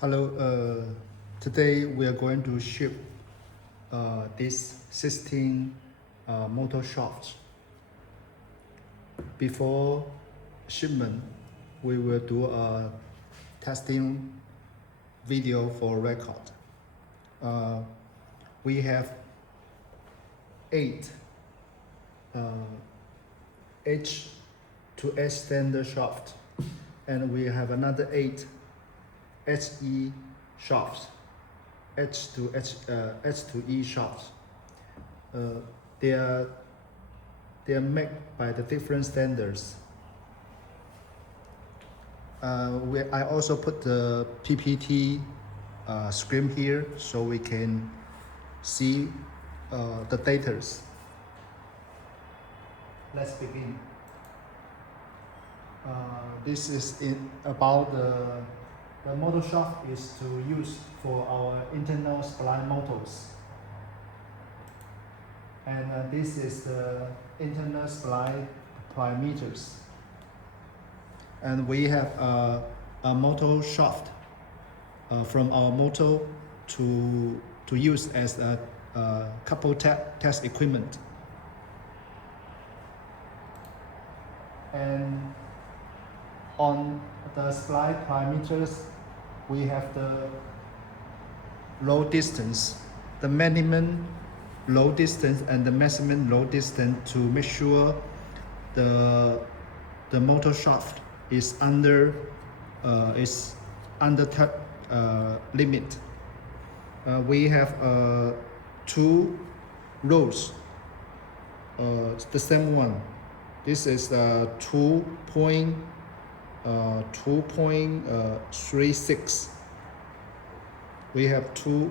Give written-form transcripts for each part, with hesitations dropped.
Hello, today we are going to ship this 16 motor shafts. Before shipment, we will do a testing video for record. We have 8 H to H standard shaft, and we have another 8 HE shafts, H to E shafts. They are made by the different standards. I also put the PPT screen here so we can see the data. Let's begin. This is about the motor shaft is to use for our internal spline motors. And this is the internal spline parameters. And we have a motor shaft from our motor to use as a couple test equipment. And on the spline parameters, we have the load distance, the minimum load distance and the maximum load distance to make sure the motor shaft is under limit. We have 2 rows, the same one. This is 2.36. We have 2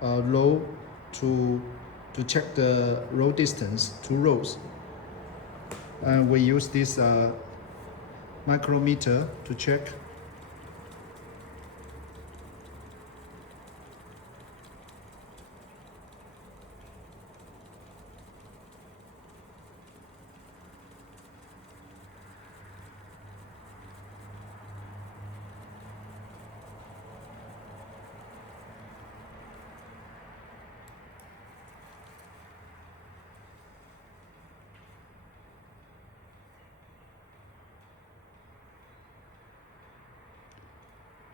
low to check the road distance, 2 rows. And we use this micrometer to check.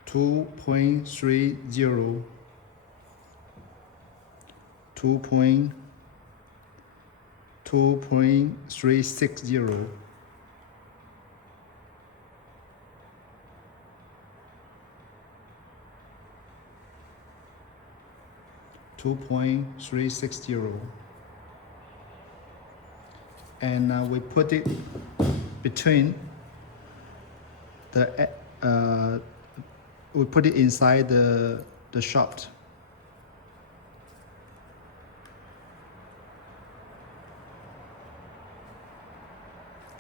Two point 2.36 2.360, and we put it between the we put it inside the shaft.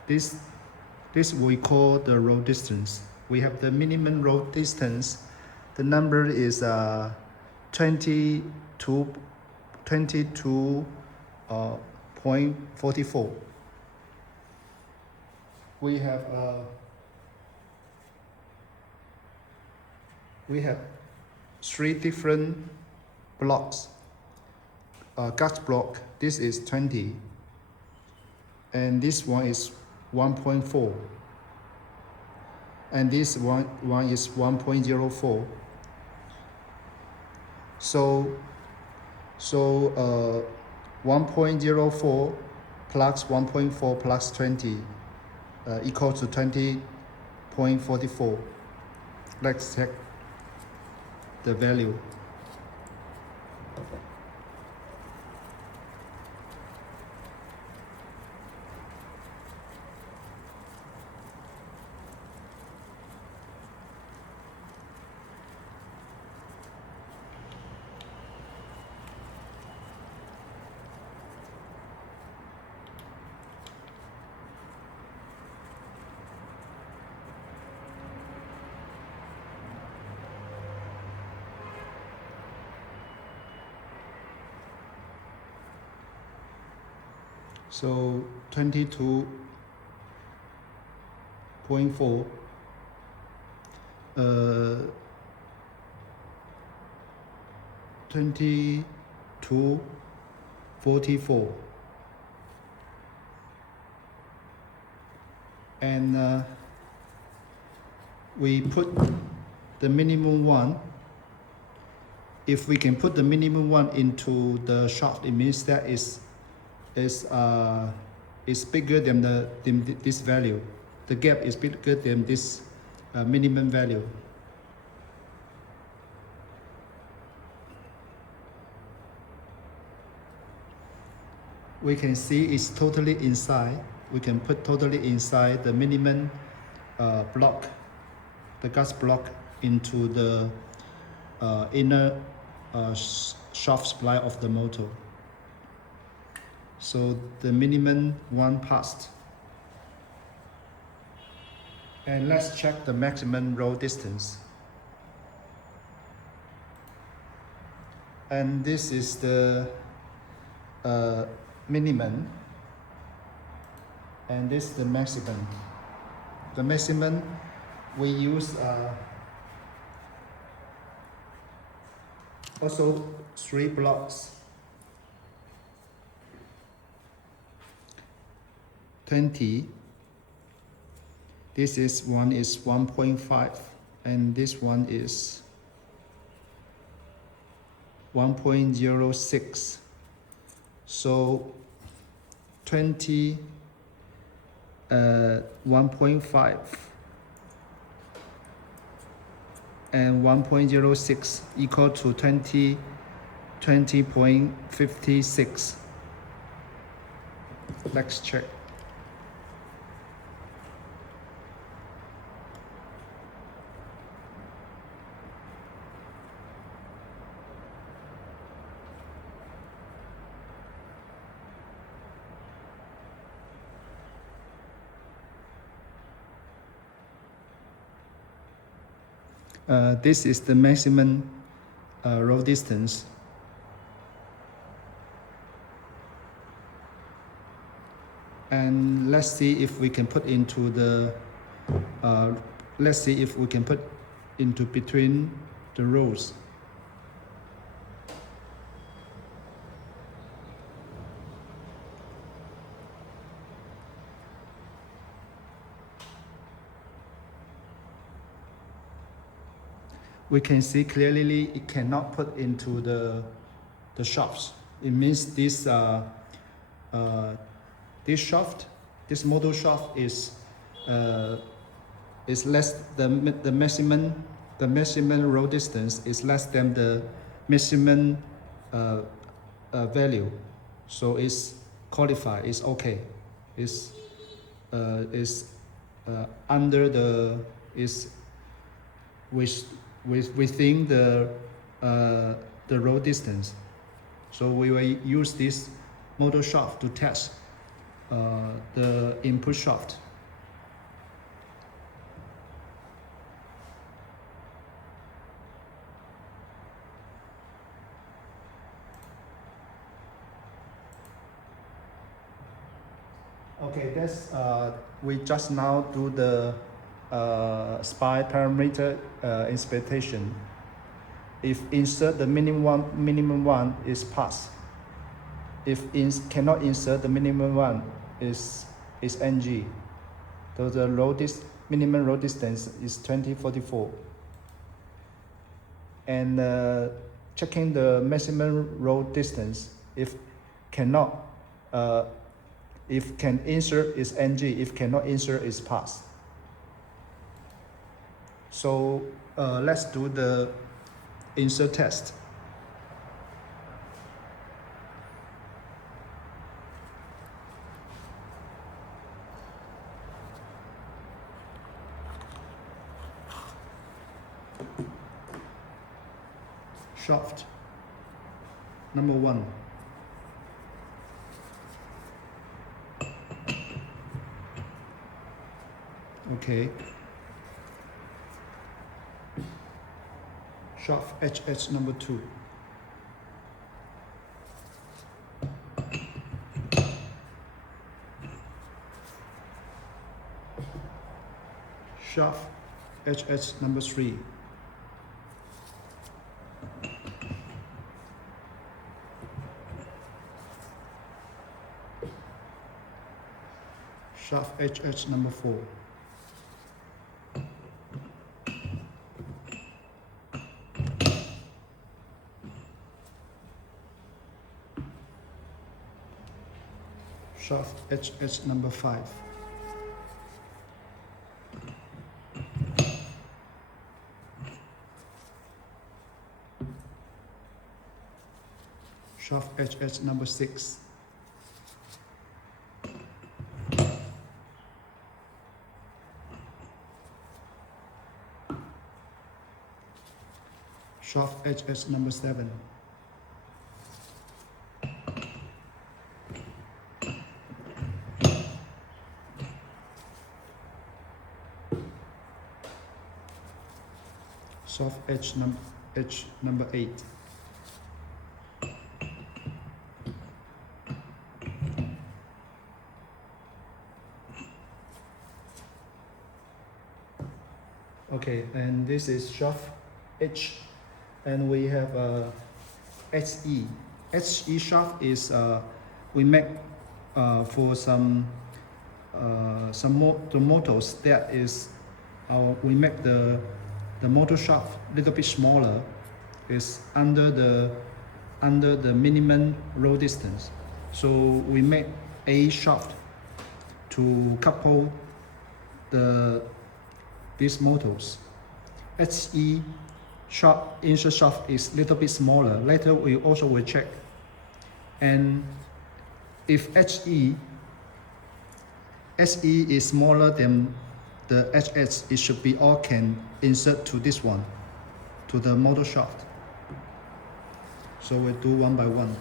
This we call the road distance. We have the minimum road distance. The number is 22.44. We have 3 different blocks. Gas block, this is 20, and this one is 1.4, and this one is 1.04. So 1.04 plus 1.4 plus 20 equal to 20.44. Let's check the value. So 22.4 2244, and we put the minimum one. If we can put the minimum one into the shaft, it means that is bigger than this value. The gap is bigger than this minimum value. We can see it's totally inside. We can put totally inside the minimum block, the gas block, into the inner shaft spline of the motor. So the minimum one passed. And let's check the maximum roll distance. And this is the minimum, and this is the maximum. The maximum we use also 3 blocks. 20. This is 1.5, and this one is 1.06. So 20, 1.5 and 1.06 equal to 20.56. Let's check. This is the maximum roll distance. And let's see if we can put into the between the rows. We can see clearly it cannot put into the shafts. It means this this shaft, this motor shaft is less the maximum roll distance is less than the maximum value, so it's qualified. It's okay. It's under the within the roll distance. So we will use this motor shaft to test the input shaft. Okay, that's we just now do the spline parameter inspection. If insert the minimum one is pass. If cannot insert the minimum one is NG. So the minimum roll distance is 2044. And checking the maximum roll distance, if cannot, if can insert is NG, if cannot insert is pass. So let's do the insert test. Shaft number 1. Okay. Shaft HH number 2. Shaft HH number 3. Shaft HH number 4. Shaft HH number 5. Shaft HH number 6. Shaft HH number 7. Shaft H number 8. Okay, and this is shaft H, and we have HE. HE shaft is we make for some motors. That is we make the motor shaft a little bit smaller, is under the minimum roll distance. So we make a shaft to couple these motors. HE shaft, insert shaft is a little bit smaller. Later we also will check. And if HE is smaller than the HS, it should be all can insert to this one, to the motor shaft. So we'll do one by one.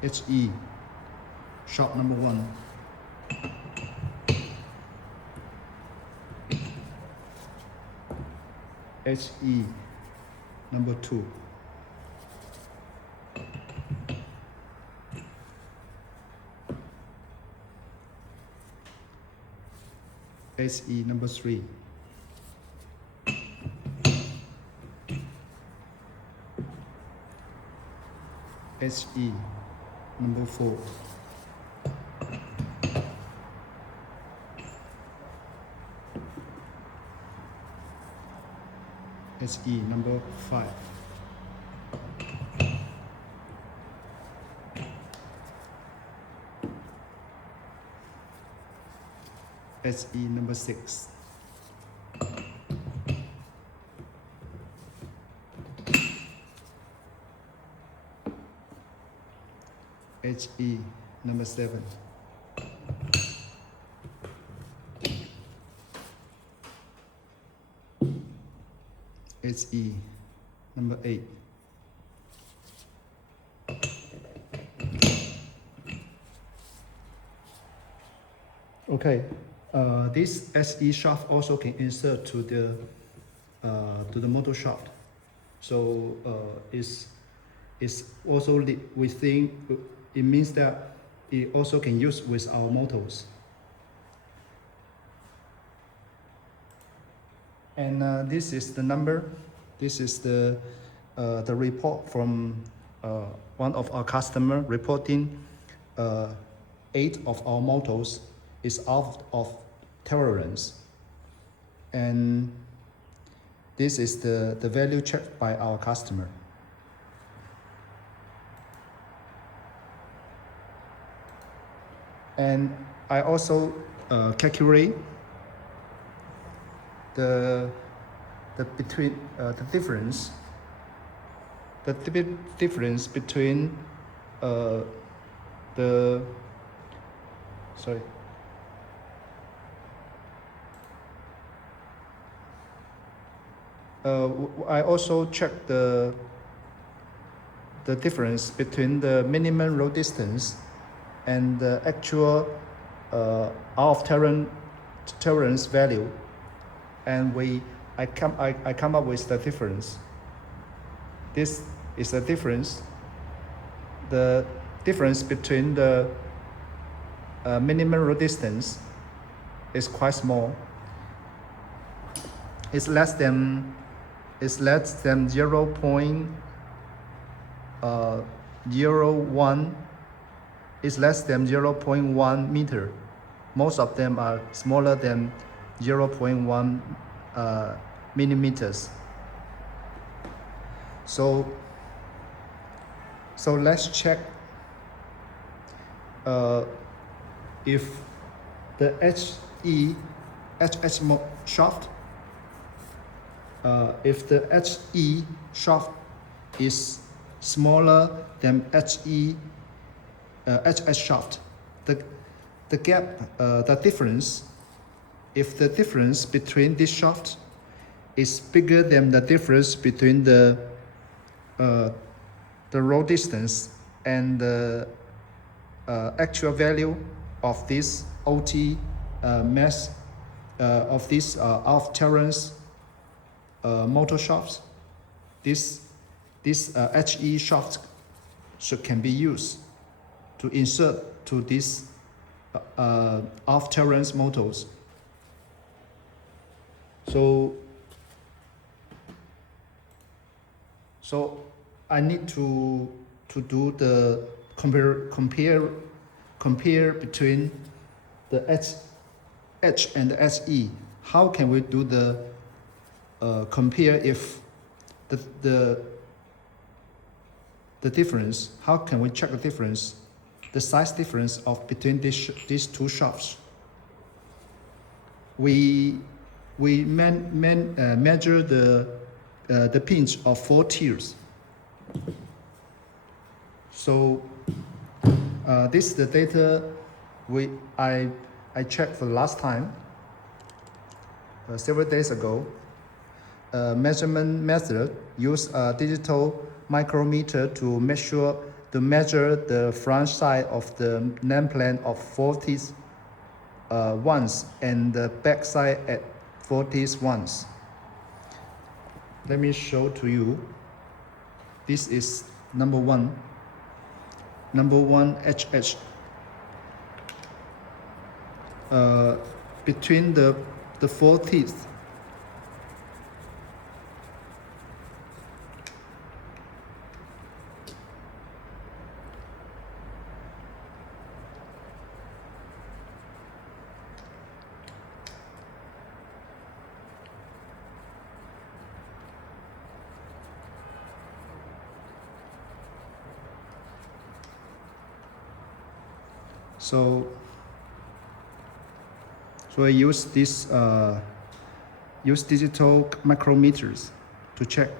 HE, shaft number 1. HE number 2. HE number 3. HE number 4. HE number 5. HE number 6. HE number 7. HE number 8. Okay, this SE shaft also can insert to the motor shaft. So it's also we think it means that it also can use with our motors. And this is the number. This is the report from one of our customer reporting 8 of our motors is out of tolerance. And this is the value checked by our customer. And I also calculate the difference between I also check the difference between the minimum roll distance and the actual out of tolerance value, and I come up with the difference. This is the difference. The difference between the minimum roll distance is quite small. is less than 0.01 is less than 0.1 meter. Most of them are smaller than 0.1 millimeters. So let's check if the HE shaft, if the HE shaft is smaller than HS shaft, the gap, the difference, if the difference between this shaft is bigger than the difference between the roll distance and the actual value of this OT mass of this off-terrace motor shafts, this HE shaft can be used to insert to these off-terrace motors. So I need to do the compare between the H and the SE. How can we do the compare if the difference? How can we check the difference, the size difference of between these two shafts? We measure the pinch of 4 tiers. So this is the data I checked for the last time several days ago. Measurement method use a digital micrometer to measure the front side of the nameplate of 40 once and the back side at 40 once. Let me show to you. This is number one HH. Between the 4 teeth, so I use this use digital micrometers to check.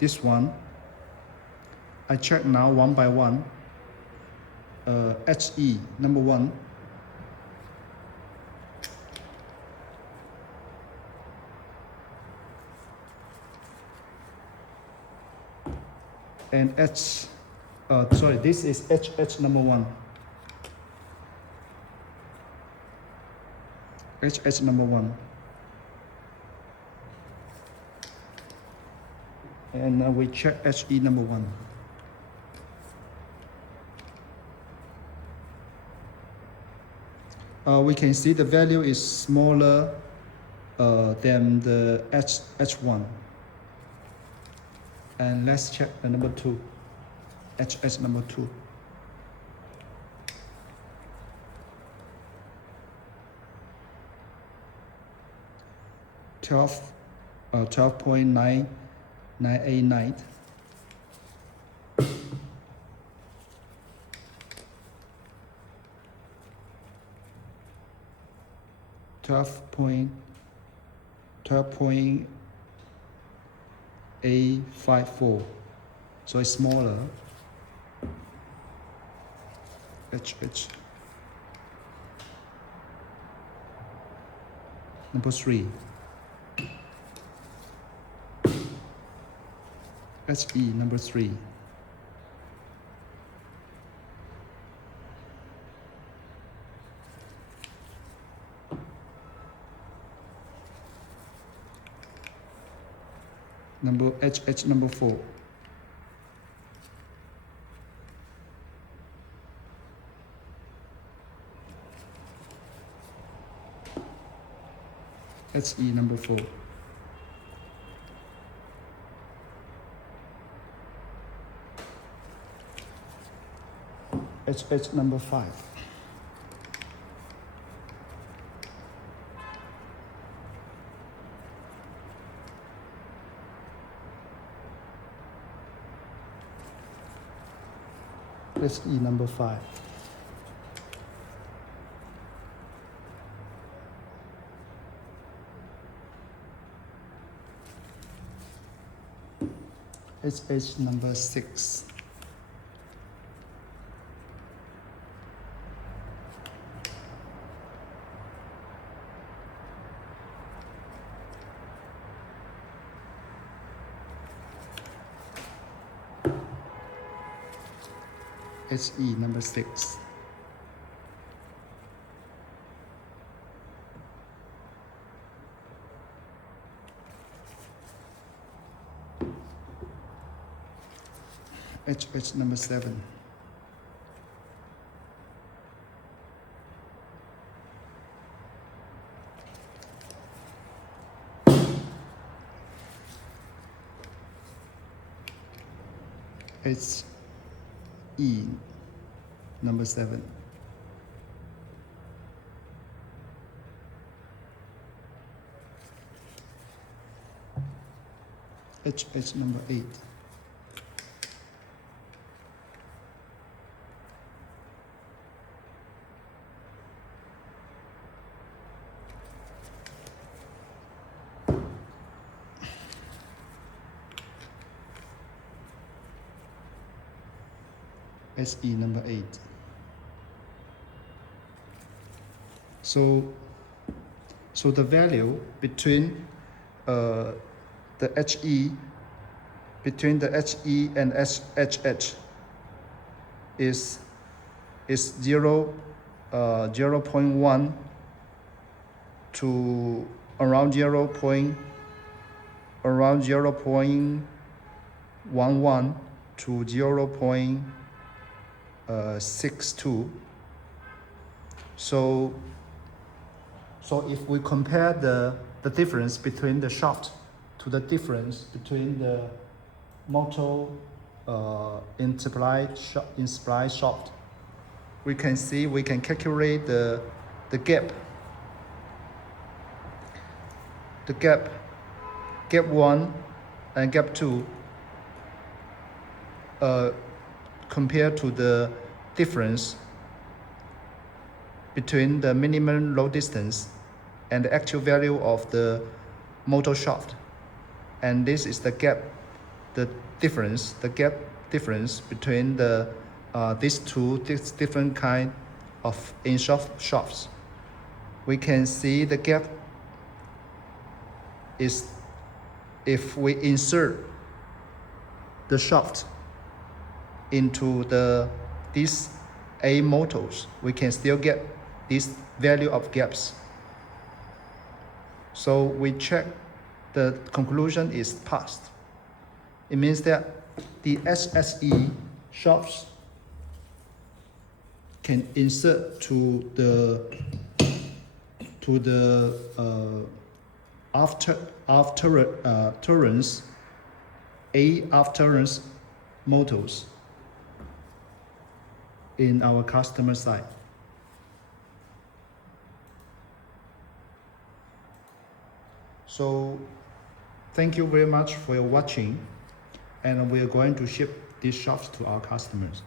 This one I check now one by one. HE number 1, and this is HH number 1. HH number 1. And now we check HE number 1. We can see the value is smaller than the H1. And let's check the number 2, HH number 2. $12.989. 12.854. So it's smaller. HH. Number 3. HE number 3. Number HH number 4. HE number 4. HH number 5. SE number 5. HH number 6. HE number 6. HH number 7. HE number 7. HH number 8. SE number 8. So the value between the HE and HH is 0.1 to around 0.11 to 0.62. So if we compare the difference between the shaft to the difference between the motor in spline shaft, we can calculate the gap. The gap 1 and gap 2 compared to the difference between the minimum load distance and the actual value of the motor shaft. And this is the gap difference between these different kind of in-shaft shafts. We can see the gap is if we insert the shaft into these A motors, we can still get this value of gaps. So we check the conclusion is passed. It means that the SSE shafts can insert to the afterturns motors in our customer side. So thank you very much for your watching, and we are going to ship these shafts to our customers.